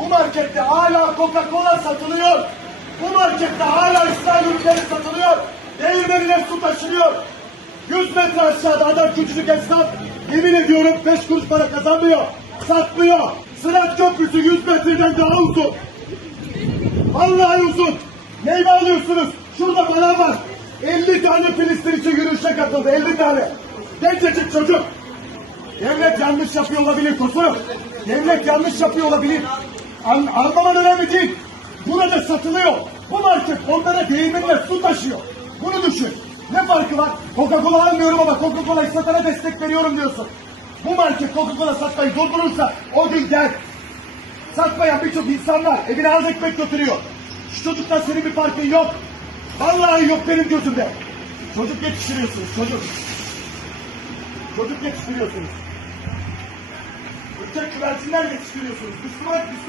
Bu markette hala Coca-Cola satılıyor. Bu markette hala İsrail ürünleri satılıyor. Değirmenine su taşınıyor. 100 metre aşağıda adam küçücük esnaf yemin ediyorum 5 kuruş para kazanmıyor. Satmıyor. Sırat köprüsü 100 metreden daha uzun. Vallahi uzun. Meyve alıyorsunuz. Şurada bana var. 50 tane Filistin için yürüyüşe katıldı. 50 tane. Gencecik çocuk. Devlet yanlış yapıyor olabilir Tosun. Devlet yanlış yapıyor olabilir. An anlaman önemli değil. Burada satılıyor. Bu market onlara değirmenle su taşıyor. Bunu düşün. Ne farkı var? Coca-Cola almıyorum ama Coca-Cola'yı satana destek veriyorum diyorsun. Bu market Coca-Cola satmayı durdurursa o gün gel. Satmayan birçok insan var. Evine az ekmek götürüyor. Şu çocuktan senin bir farkın yok. Vallahi yok benim gözümde. Çocuk yetiştiriyorsunuz çocuk. Çocuk yetiştiriyorsunuz. Ötecek güvercinler yetiştiriyorsunuz. Müslüman, Müslüman